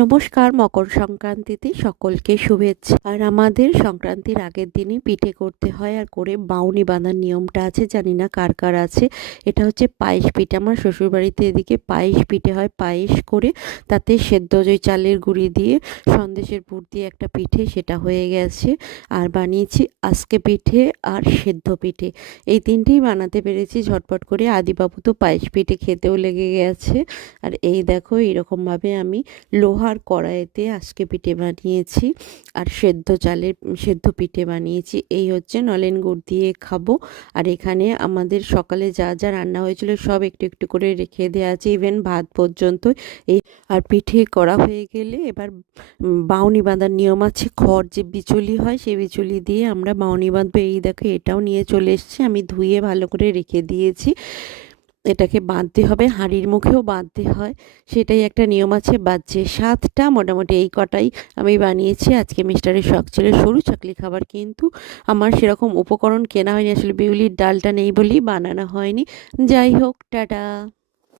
নমস্কার, মকর সংক্রান্তিতে সকলকে শুভেচ্ছা। আর আমাদের সংক্রান্তির আগের দিনই পিঠে করতে হয়, আর করে বাউনি বাঁধার নিয়মটা আছে, জানি না কার কার আছে। এটা হচ্ছে পায়েস পিঠে। আমার শ্বশুরবাড়িতে এদিকে পায়েস পিঠে হয়, পায়েস করে তাতে সেদ্ধ যে চালের গুঁড়ি দিয়ে সন্দেশের পুর দিয়ে একটা পিঠে, সেটা হয়ে গেছে। আর বানিয়েছি আজকে পিঠে আর সেদ্ধ পিঠে, এই তিনটেই বানাতে পেরেছি ঝটপট করে। আদিবাবু তো পায়েস পিঠে খেতেও লেগে গেছে। আর এই দেখো, এরকমভাবে আমি লোহার কড়াইতে আজকে পিঠে বানিয়েছি, আর সেদ্ধ পিঠে বানিয়েছি। এই হচ্ছে নলেন গুড় দিয়ে খাবো। আর এখানে আমাদের সকালে যা যা রান্না হয়েছিল সব একটু একটু করে রেখে দেওয়া আছে, ইভেন ভাত পর্যন্ত। এই আর পিঠে করা হয়ে গেলে এবার বাউনি বাঁধার নিয়ম আছে। খড় যে বিচুলি হয়, সেই বিচুলি দিয়ে আমরা বাউনি বাঁধবো। এই দেখো, এটাও নিয়ে চলে এসেছি, আমি ধুয়ে ভালো করে রেখে দিয়েছি। এটাকে বাঁধতে হবে, হাঁড়ির মুখেও বাঁধতে হয়, সেটাই একটা নিয়ম আছে। বাজছে 7টা, মোটামুটি এই কটাই আমি বানিয়েছি। আজকে মিস্টারের শখ ছিল সরু চাকলি খাবার, কিন্তু আমার সেরকম উপকরণ কেনা হয়নি, আসলে বিউলির ডালটা নেই বলেই বানানো হয়নি। যাই হোক, টাটা।